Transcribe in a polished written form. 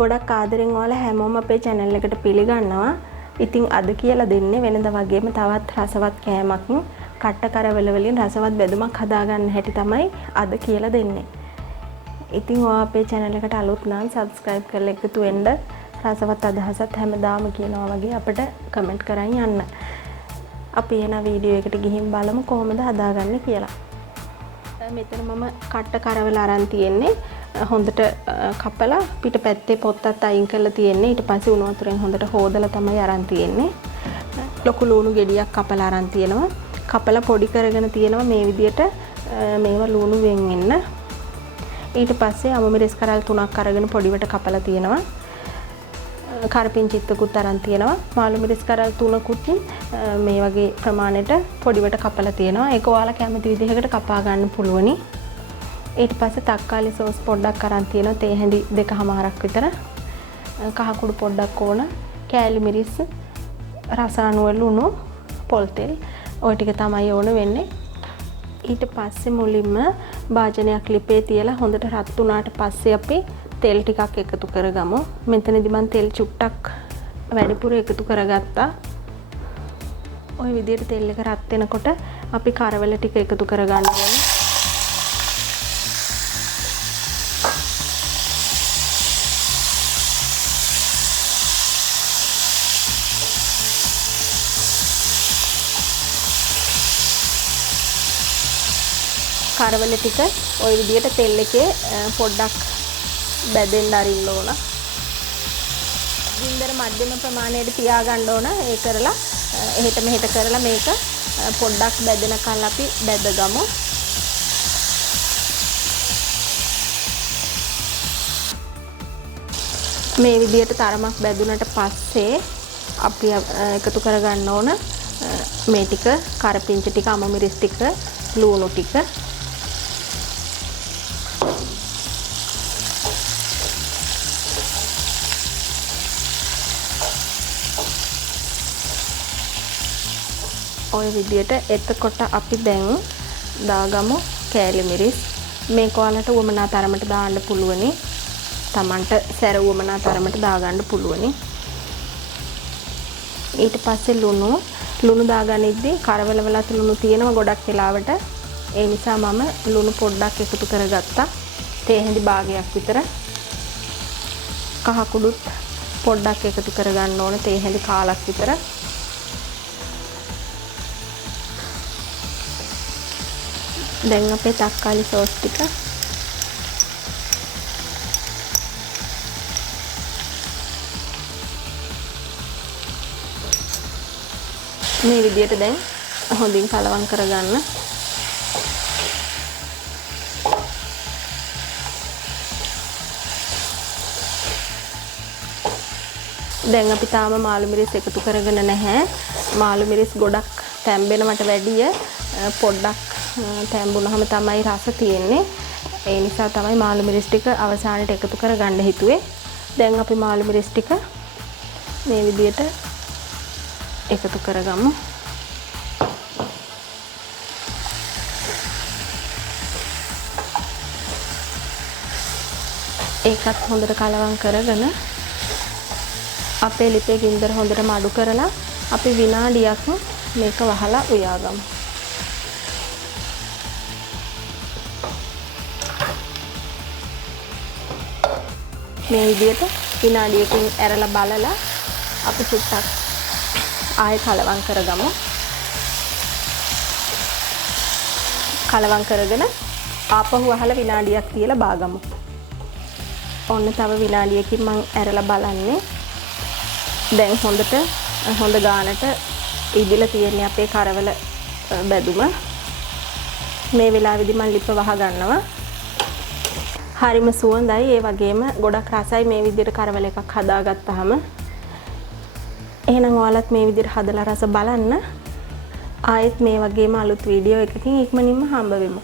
ගොඩක් ආදරෙන් ඔයාලා හැමෝම අපේ channel එකට පිළිගන්නවා. ඉතින් අද කියලා දෙන්නේ වෙනද වගේම තවත් රසවත් කෑමක් කට්ට කරවල වලින් රසවත් බෙදුමක් හදාගන්න හැටි තමයි අද කියලා දෙන්නේ. ඉතින් ඔයා අපේ channel එකට අලුත් නම් subscribe කරලා එකතු වෙන්න. රසවත් අදහසත් හැමදාම කියනවා වගේ අපිට comment කරන් යන්න. අපි එන වීඩියෝ එකට ගිහින් බලමු කොහොමද හදාගන්නේ කියලා. මෙතන මම කට්ට කරවල අරන් තියෙන්නේ. හොඳට කපලා පිටපැත්තේ පොත්තත් අයින් කරලා තියෙන්නේ. ඊට පස්සේ උණු වතුරෙන් හොඳට හොදලා තමයි අරන් තියෙන්නේ. ලොකු ලුණු ගෙඩියක් කපලා අරන් තියෙනවා. කපලා පොඩි කරගෙන තියෙනවා මේ විදියට මේවා ලුණු වෙන් වෙන්න. ඊට පස්සේ අමු මිරිස් කරල් 3ක් අරගෙන පොඩිවට කපලා තියෙනවා. කරපිංචිත්තකුත් අරන් තියෙනවා. මාළු මිරිස් කරල් 3කුත් මේ වගේ ප්‍රමාණයට පොඩිවට කපලා තියෙනවා. ඒක ඔයාලා කැමති විදිහකට කපා ගන්න පුළුවනි. ඊට පස්සේ තක්කාලි සෝස් පොඩ්ඩක් අරන් තියෙනවා. තේ හැඳි 2කමාරක් විතර. කහ කුඩු පොඩ්ඩක් ඕන. කෑලි මිරිස්, රස අනුව ලුණු, පොල් තෙල් ඔය ටික තමයි ඕන වෙන්නේ. ඊට පස්සේ මුලින්ම භාජනයක් ලිපේ තියලා හොඳට රත් වුණාට පස්සේ අපි තෙල් ටිකක් එකතු කරගමු. මෙතනදී මම තෙල් චුට්ටක් වැඩිපුර එකතු කරගත්තා. ওই විදිහට තෙල් එක රත් වෙනකොට අපි කරවල ටික එකතු කරගන්න ඕනේ. කරවල ටික ওই විදිහට තෙල් එකේ පොඩ්ඩක් බැදෙන්න අරින්න ඕන. ගින්දර මධ්‍යම ප්‍රමාණයට තියාගන්න ඕන. ඒ කරලා එහෙට මෙහෙට කරලා මේක පොඩ්ඩක් බැදෙනකල් අපි බැදගමු. මේ විදිහට තරමක් බැදුනට පස්සේ අපි එකතු කරගන්න ඕන මේ ටික කරපිංච ටික, අමු මිරිස් ටික, ලුණු ටික. ඔය විදියට එතකොට අපි දැන් දාගමු කෑලි මිරිස්. මේක ඔයාලට වමනා තරමට දාන්න පුළුවනි. Tamanට සැර වමනා තරමට දාගන්න පුළුවනි. ඊට පස්සේ ලුණු දාගනිද්දී කරවල වලත් ලුණු තියෙනවා ගොඩක් වෙලාවට. ඒ නිසා මම ලුණු පොඩ්ඩක් එකතු කරගත්තා. තේ හැඳි භාගයක් විතර. කහ කුඩුත් පොඩ්ඩක් එකතු කරගන්න ඕන. තේ හැඳි කාලක් විතර. දැන් අපේ තක්කාලි සෝස් ටික මේ විදිහට දැන් හොඳින් කලවම් කරගන්න. දැන් අපි තාම මාළු මිරිස් එකතු කරගෙන නැහැ. මාළු මිරිස් ගොඩක් තැම්බෙනවට වැඩිය පොඩ්ඩක් තැම්බුනහම තමයි රස තියෙන්නේ. ඒ නිසා තමයි මාළු මිරිස් ටික අවසානයේ එකතු කරගන්න හිතුවේ. දැන් අපි මාළු මිරිස් ටික මේ විදිහට එකතු කරගමු. ඒකත් හොඳට කලවම් කරගෙන අපේ ලිපේ ගින්දර හොඳටම අඩු කරලා අපි විනාඩියක් මේක වහලා උයාගමු. මේ විදිහට විනාඩියකින් ඇරලා බලලා අපි චුට්ටක් ආයෙ කලවම් කරගමු. කලවම් කරගෙන ආපහු අහලා විනාඩියක් තියලා බාගමු. ඔන්න තව විනාඩියකින් මම ඇරලා බලන්නේ. දැන් හොඳ ගානට ඉදිලා තියෙන්නේ අපේ කරවල බැදුම. මේ වෙලාවේදී මම ලිප වහ ගන්නවා. හරිම සුවඳයි. ඒ වගේම ගොඩක් රසයි මේ විදිහට කරවල එකක් හදාගත්තාම. එහෙනම් ඔයාලත් මේ විදිහට හදලා රස බලන්න. ආයෙත් මේ වගේම අලුත් වීඩියෝ එකකින් ඉක්මනින්ම හම්බ වෙමු.